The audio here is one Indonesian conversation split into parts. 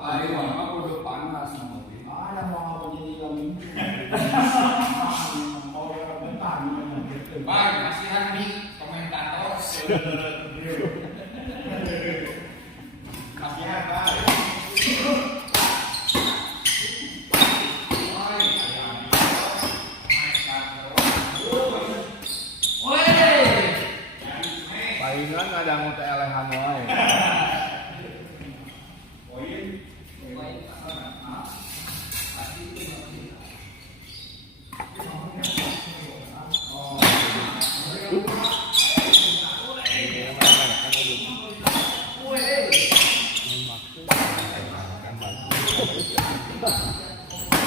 Ayo, aku udah panas nanti. Baik, kasihan nih komentator. Kasihan baik. Palingan ada ngote elehan wae.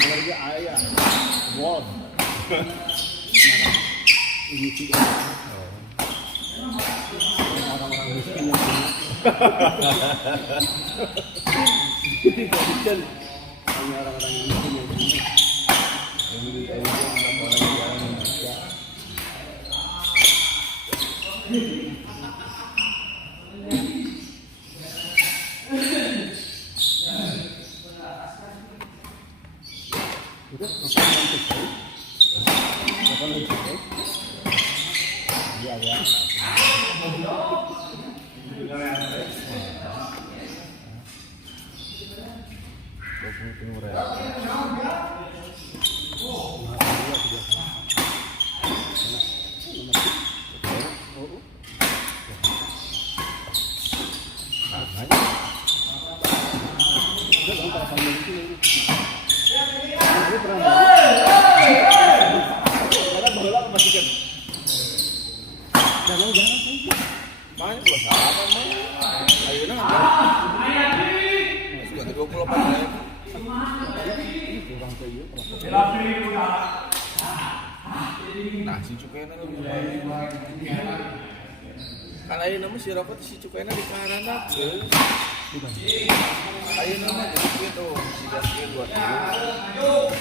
Lagi ayah, won. Ini sih. Orang-orang miskin yang punya. Hanya orang-orang miskin yang punya. Ini orang yang Indonesia. Udah, kapan lanjut? Iya ya. Main dua sama mah. Ayeuna sudah 28.000. Nah, si cukena lebih baik. Kan ayeuna mah si rokok si cukena di karanap teh. Ayeuna mah jadi kieu si gaskeun 2 kilo.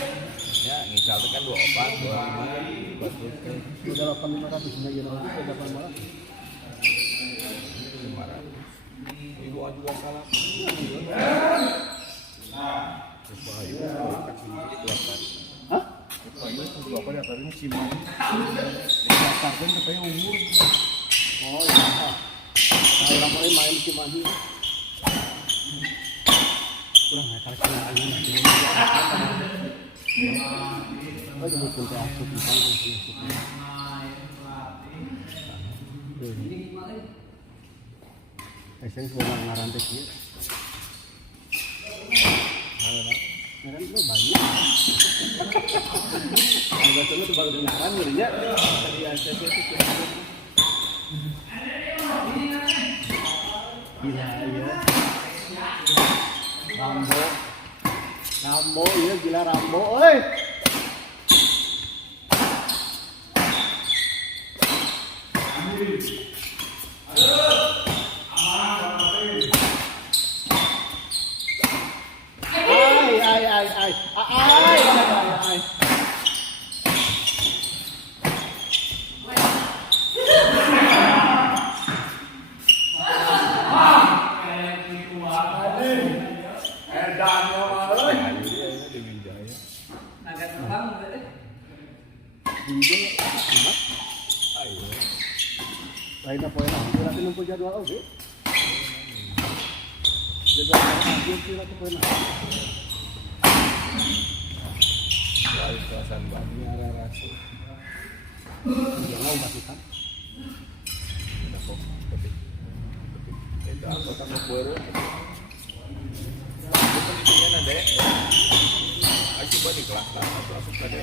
Ya, ngical teh kan 24, 25, 27. Udah 8.500 nya ieu nanti ke 8 malah. 500. Ibu juga salah. Hah? Itu apa ya tadi cimang. Daftarkan katanya umur. Oh iya. Kalau orang lain main di Cimahi. Kurang ngakal sih lagi nanti. Oh disebutkan teh asup bukan asup. Saya sudah ngaran teh kieu. Ngaran itu banyak. Ada tuh tuh baru ngaran geunya. Tadi ACC itu. Gila ya. Rambo ieu gila Rambo euy. Lain apa yang nanti nempuh jadwal oke. Jadwal akhir sila tu pernah. Lain kawasan Bali arah rasa. Jangan matikan. Ada kok tapi. Itu apa tak baru. Itu di sini ada. Asyik buat di kelas lah, masuk ada.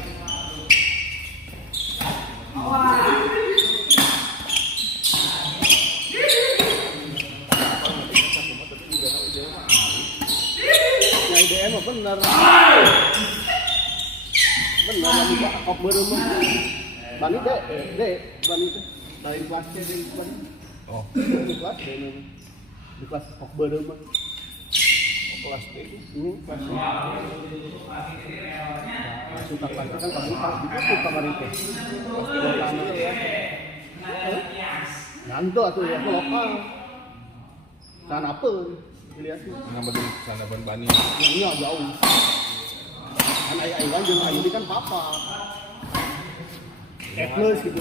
IDM benar. Benar lagi Pak kok berumah. Bani dek, bani itu dari kelasnya dari bani. Oh, di kelas di kelas kok berumah. Kelas D. Kelas D. Masuk tak kelas kan kamu ditutup kamar itu. Nanti atuh ya lokal. Sana apa? Lihatnya. Nama dari sana ban bani. Yang jauh. Kan ayah jeung ayu ini kan papa. Apple gitu.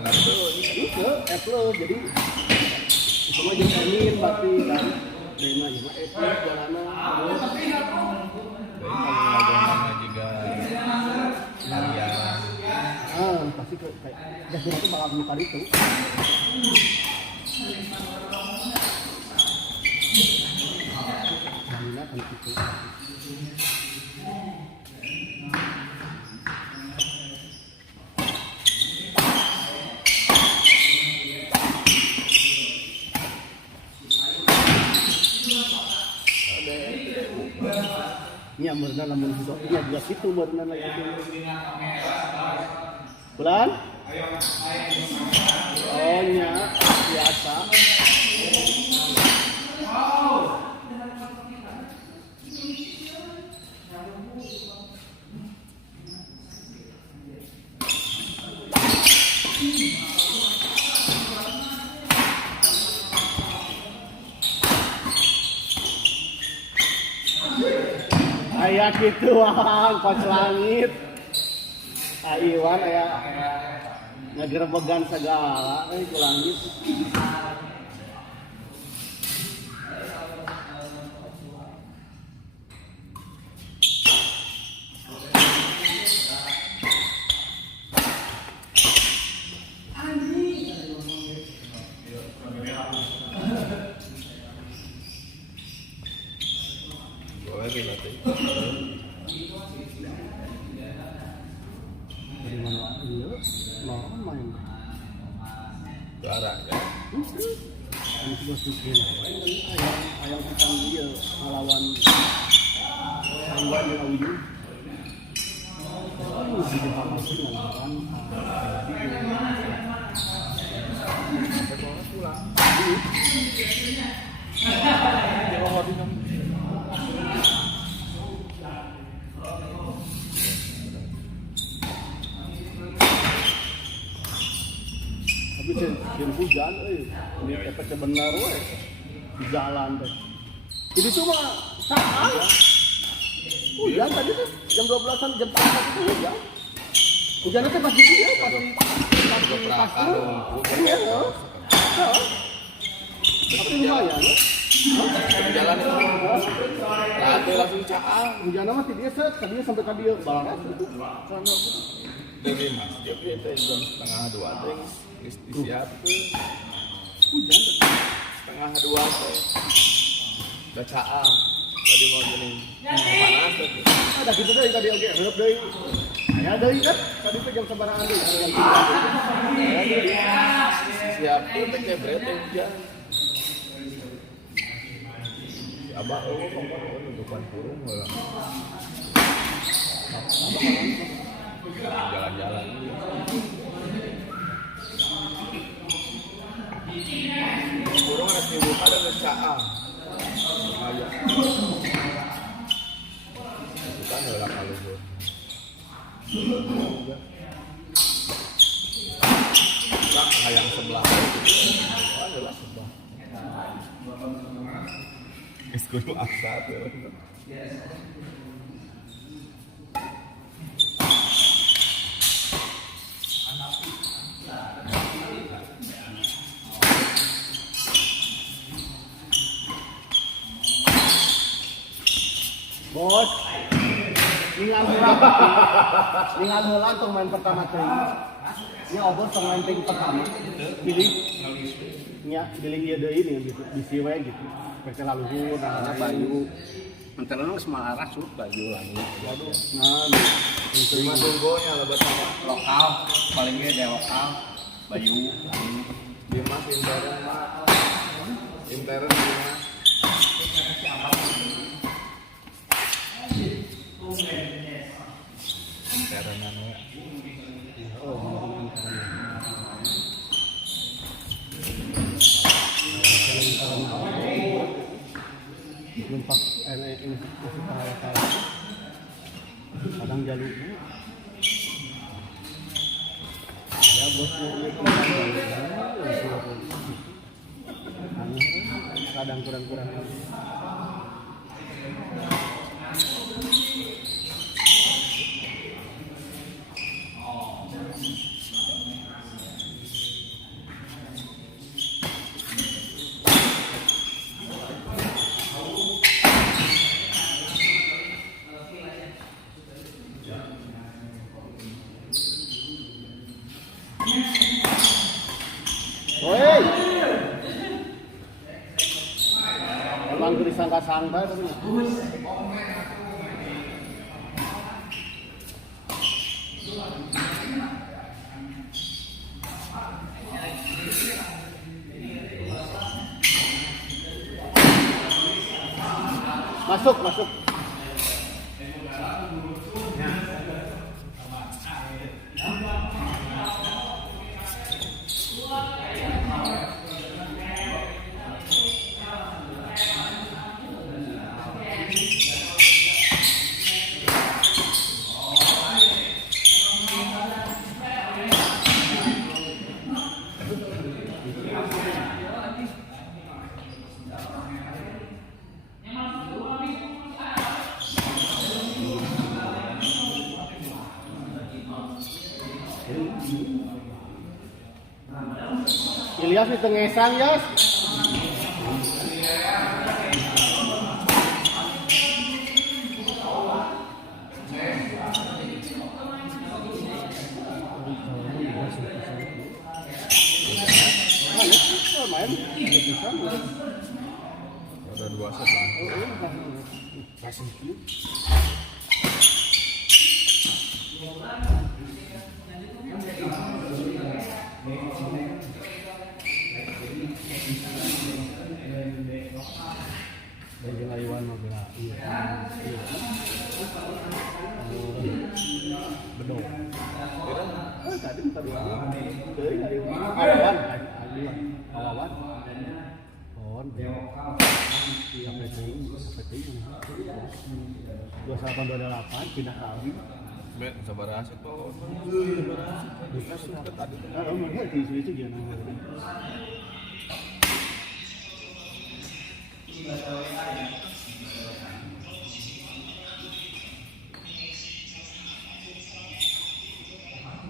Anak tuh Itu Apple jadi itu mah jeung angin berarti kan. Deui mah Apple jalanna. dari kalau juga harian. Pasti kayak dasar itu bakal buka itu. Jamina kan itu. Nya berenang lamun hidup nya juga situ berenang lagi itu. Bulan? Oh nya biasa. Aya kituan pas langit. Iwan aya ngagerebegan segala ku langit. Boleh dilatih. Dari mana iya? Mau main. Suara ya. Ini sudah sukin. Ayam kita dia melawan Taiwan yang ujung. Ini di Hamasi melawan Pulang. tapi sen hujan ini efeknya benar we di jalan teh. Jadi cuma saat hujan tadi tuh jam 12-an jam 4 itu hujan. Hujannya teh pas di dia pas iya loh. Tapi lumayan ya. Jalan itu. Rata langsung caang. Hujannya mah dia set tadinya sampai ka dieu balaras gitu. Dari mas, dia jam 1:30 teh disiap Hujan setengah 2 teh. Udah caang. Tadi mau gini. Panas tadi. ada gitu deh tadi oke reup deui. Aya deui kan tadi teh jam sabaraan deui. Siap tuh teh jebret teh hujan. Abah depan kurung lah. Jalan-jalan. Kurung ada dibuka dan caang. Ayo. Bukan lah kalau gue. Nah, yang sebelah. Adalah sebelah. Es kudu aksa tuh. Bos, ningal heula tong main pertama teh. Nya obor tong main ting pertama. Pilih. Nya pilih ieu deui nih gitu, bisi we gitu. Pake laluhur nah Bayu. Antara nu semua arah sup baju lagi. Waduh. Nah, itu Lima tunggonya lebat apa? Lokal, paling gede lokal, baju. Dimas intern mah. Intern Dimas. Intern anu. numpak ini kadang jalur ya bosnya ini kadang kurang-kurang. Woi. Emang disangka-sangka tapi. Masuk, masuk. Ilyas di tengesan, Yas. Main, Udah 2 set lah. Dari Laiwan mau bilang, iya. Bedok. Tadi minta dua. Dari Laiwan. Awan. Sampai ting. 28 pindah kali. Bet, sabar aset tuh. Tadi. Kamu lihat di situ dia nanya.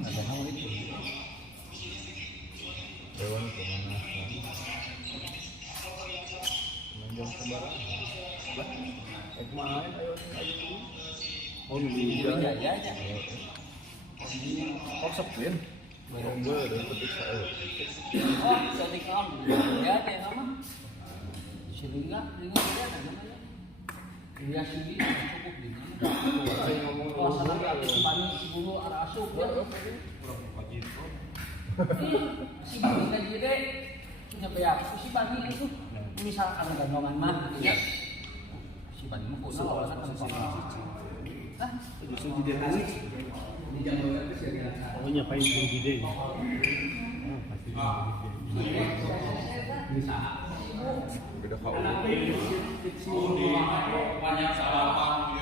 Ada hal itu. Dewan kemana? Menjam sembarang. Main ayo. Oh, iya. Oh, sepin. Gue dari petik saya. Oh, jadi kamu. Ya, dia nama. Sehingga dengan dia namanya. Dia sendiri cukup di mana. Saya ngomong Kalau salah lagi sebani sebulu arah asup ya. Si bani tadi deh punya beak. Si bani itu misalkan gantongan mah. Si bani mah kuno orang kan sama. Hah? Justru dia tadi. Pokoknya paling gede. beda kau. Banyak salaman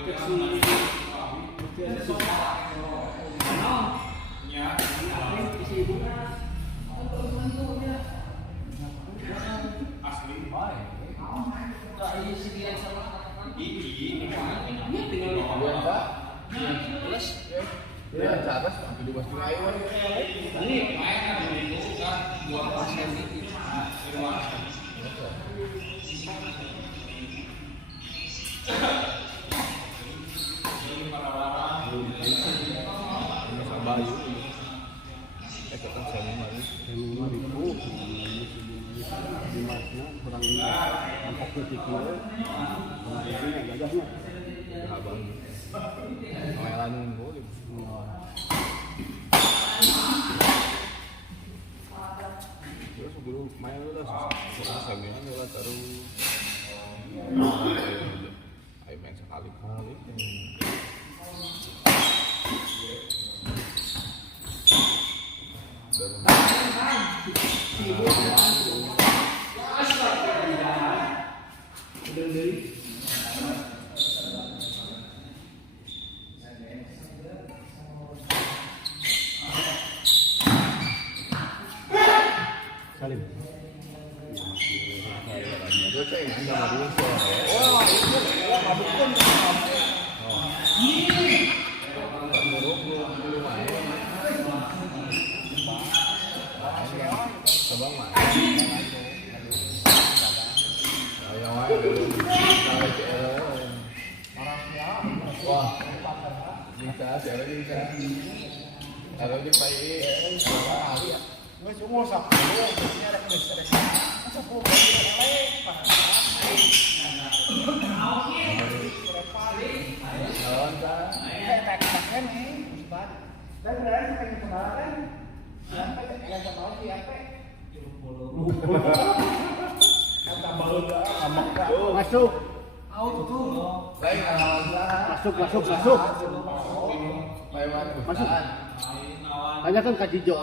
Ya, caras sampai di bawah air. ini main ada itu kan 2% itu. Bayu. Kan saya mau di mana kurang nampak ketiknya ini gagahnya abang. Main boleh. Terus sebelum main udah sambil udah taruh. Ayo main sekali-kali. Salim. Itu saya nggak mau dulu. Oh, itu mabukkan. Wah, bisa, siapa bisa? Kalau dia baik, Nggak semua sapu, biasanya ada kebesaran. Sapu banyak lain, tak-takkan nih, dan berarti pengen kemarin, sampai yang sama siapa? Kata baru masuk. baik, Masuk. masuk. Tanyakan Kak Jijo.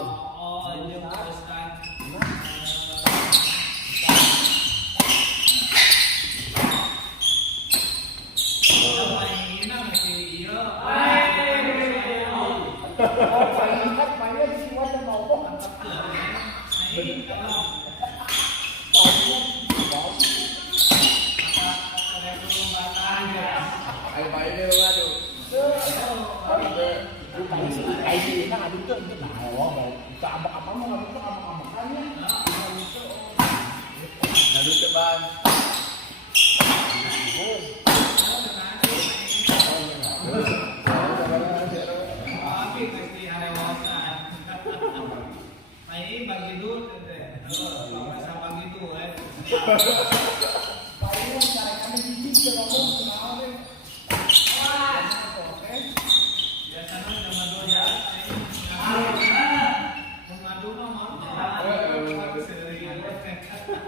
Ayo baik dia aduh. Ngadu ceban.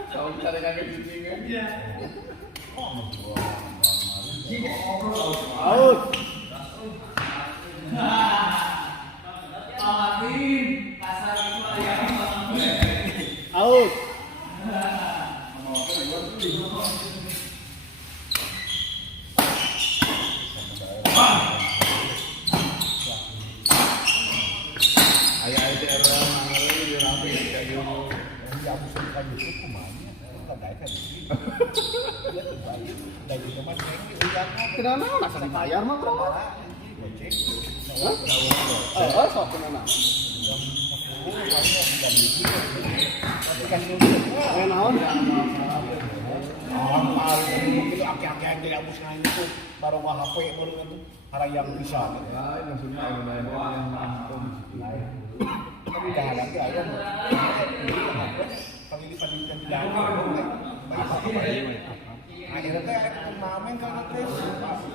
Kau cari kaki kucing kan? Out. Out. Ayah itu orang mangere di rapi kayak gitu. Kenapa masa dibayar mah kok? Sok kenapa? Naon? Baru HP baru itu harayang bisa. Lain maksudnya lain yang langsung di situ. Tapi dah ada ayam. Kalau ini pada tidak akhirnya teh ada turnamen kan terus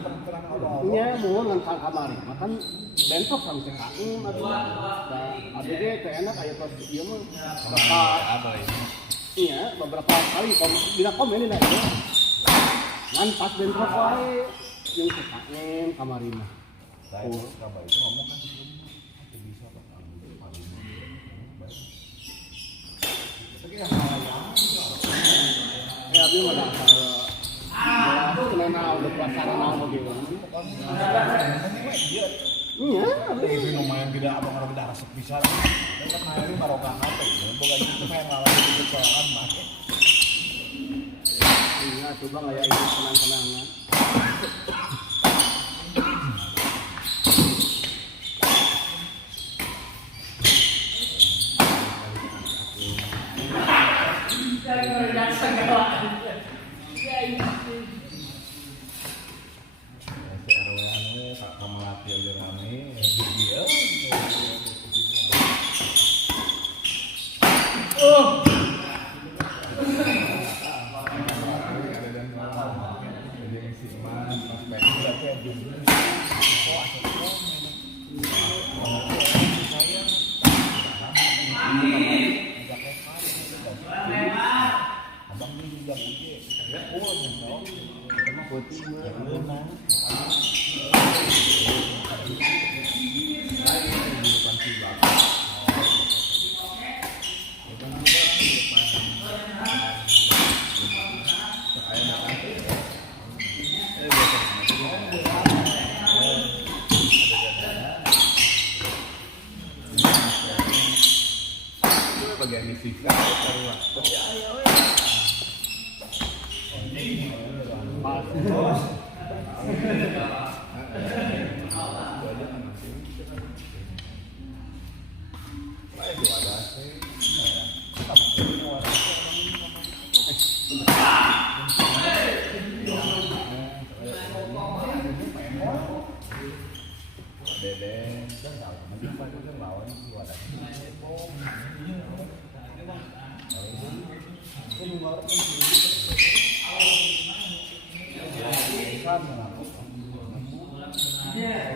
peraturan Allah. Nya mau ngan kamari, makan bentok sama CKM atuh. Da abg teh enak aya pas ieu mah. Iya, beberapa kali dina komen ini ya. Ngan pas bentok wae jeung CKM kamari mah. Saya kabar itu ngomong kan bisa Pak. Ya abdi mah dasar. Ya kena naon udah pasar naon begitu. Iya, Ini lumayan beda abang orang beda resep bisa. Dan kan hari barokah apa itu? Boga itu saya ngalamin kesalahan mah. iya coba nggak ya ini tenang-tenangan. Bagian fisika, Iya.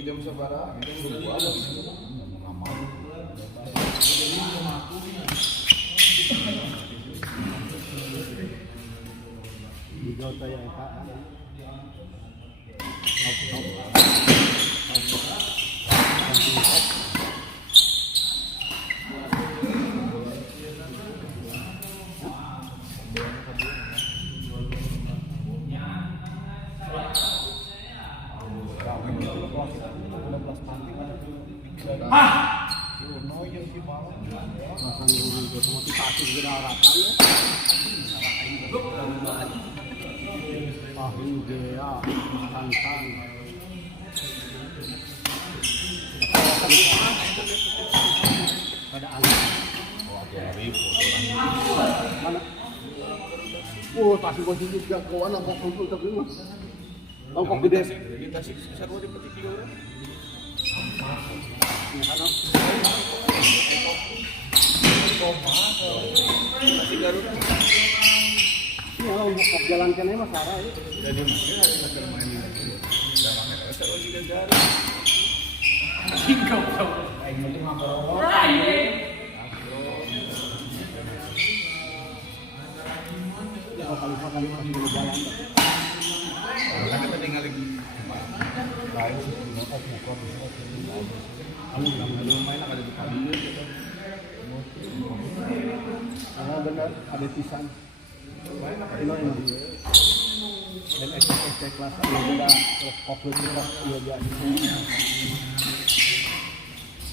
Jam sabaraha gitu gua. Hijau saya eta. Motivasi segera rata ya. Tahu dia tantang. Ada anak. Mana? Oh, tasik baju juga kawan apa kumpul tapi mas. Angkok gede. Jadi tasik sarua dipetik 3 orang. Masih Garut. Iya, mau jalan kene mas Sarah ya. Jadi mungkin hari ini main di udah makan rasa lagi di Garut. Kali pas di jalan. Kan kita tinggal lagi. Lain sih, bukan Kamu nggak main ada di kali. Karena benar ada pisan. Ini dan SC kelas ini udah fokus kita dia jadi.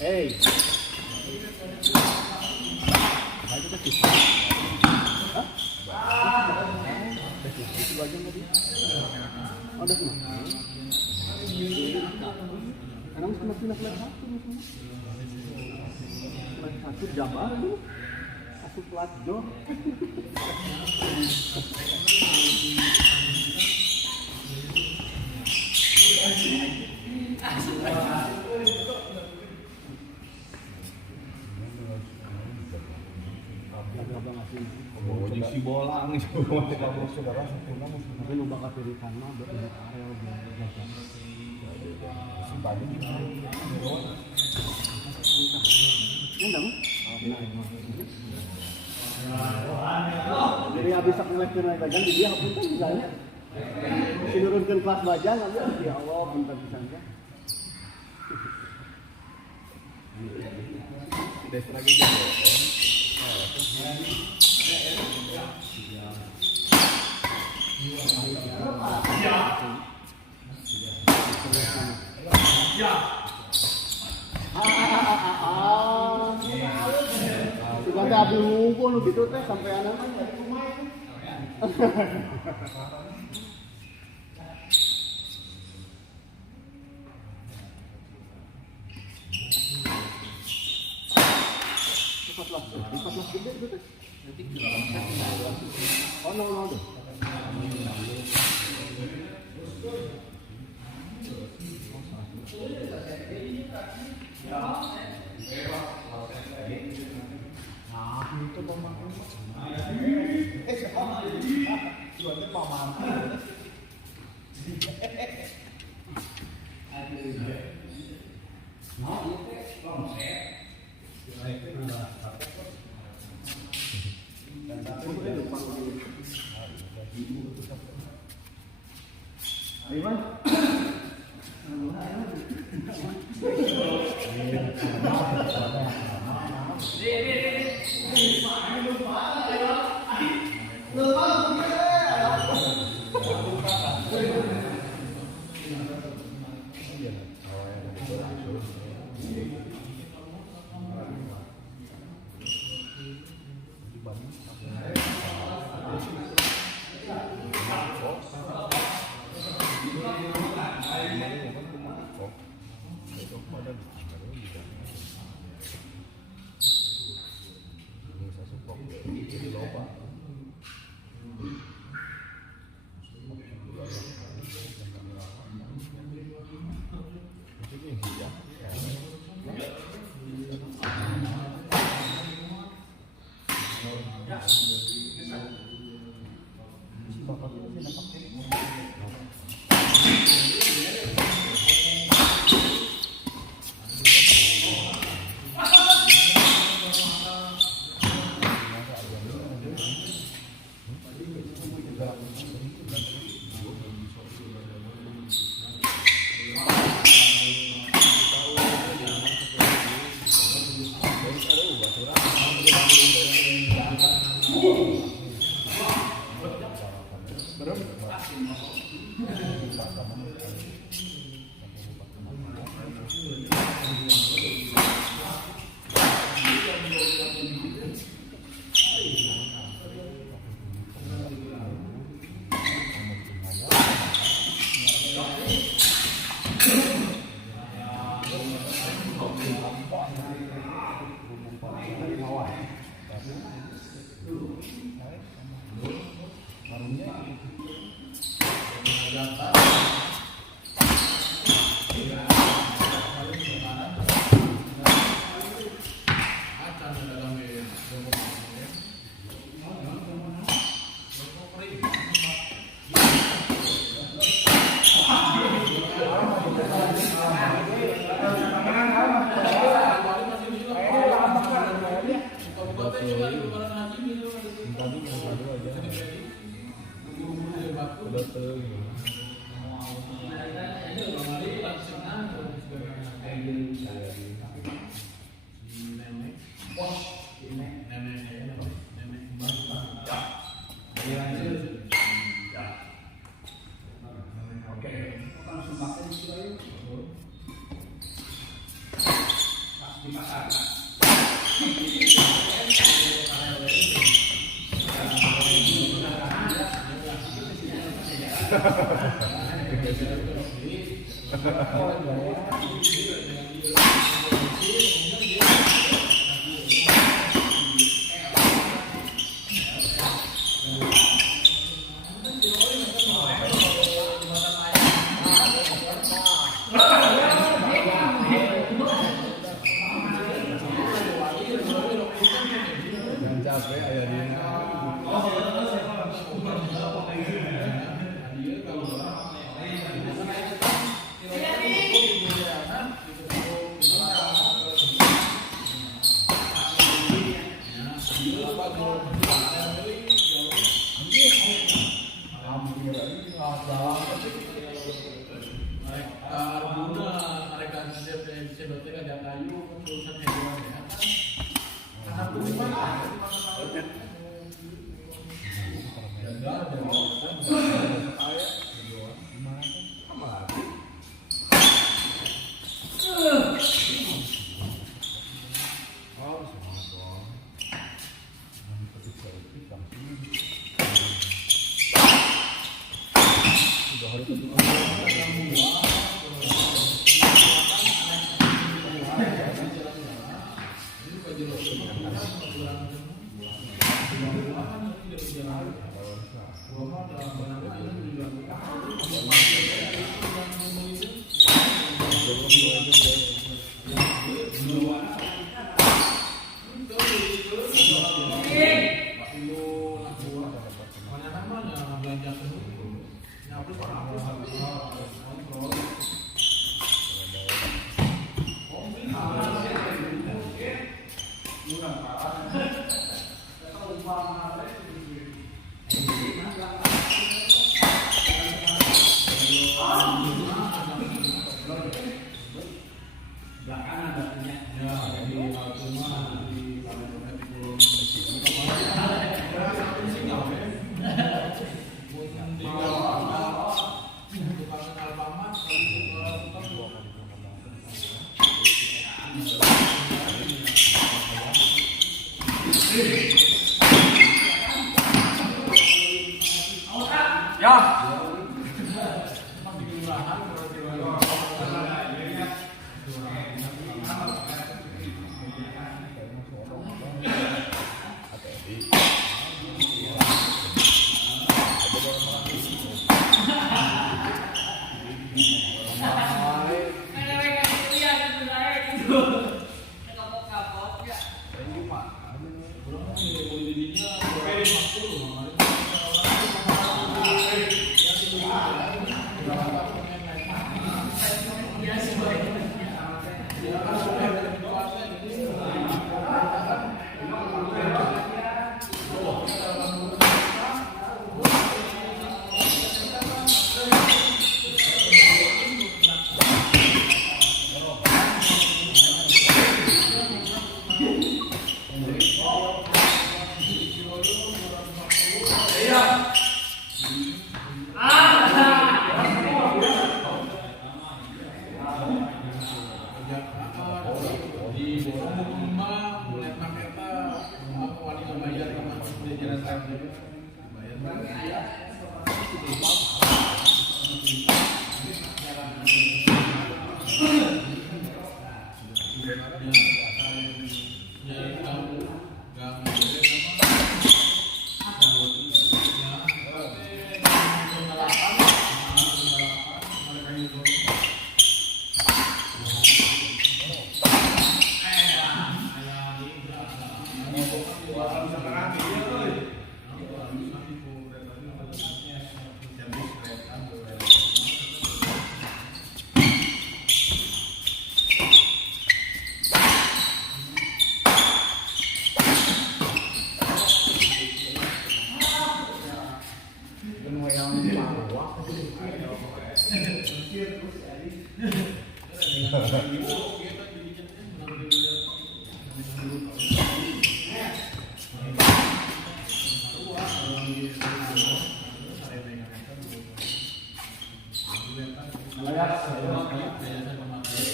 Hey. Ayo kita pisah. Hah? Itu aja tadi. Ada semua. Karena mesti kelas satu nih. Kelas satu Jabar itu. Aku kelas Jo. Si bolang nih. saudara sempurna Tapi nu bakal pilihan mah buat di area biasa. si Bani Enggak mah? Jadi habis sak ngelek kena bagian di dia punten misalnya. Sinurunkeun kelas bajang aja ya Allah punten pisan teh. Des lagi gitu. Nanti abis ngumpul gitu teh sampai anak. Cepat lah gede gitu teh. Oh no deh. Nah, itu pemain. Itu pemain.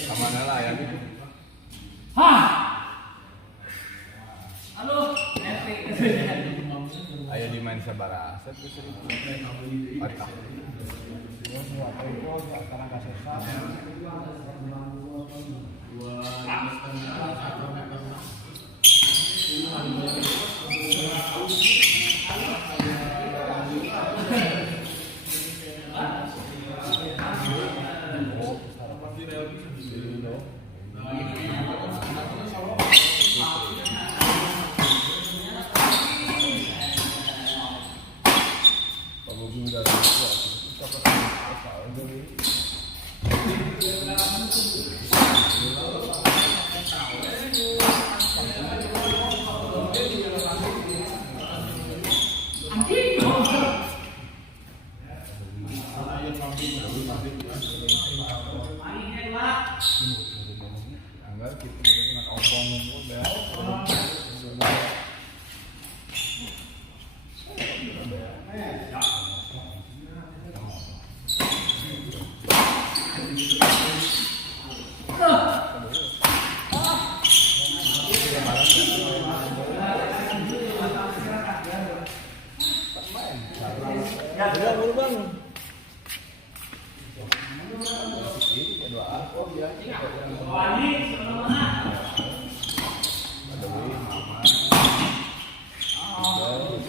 Kemana lah ya? Ayo dimain sabara aset ke sini. Patah.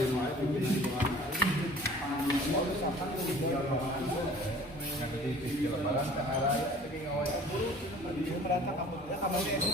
Raden wae pimpinan gimana. Nanti di lebaran ke arah jadi ngawal buru dia merasa kamu ya kamu ini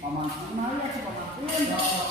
Pamangkin, mahal ya si pamangkin.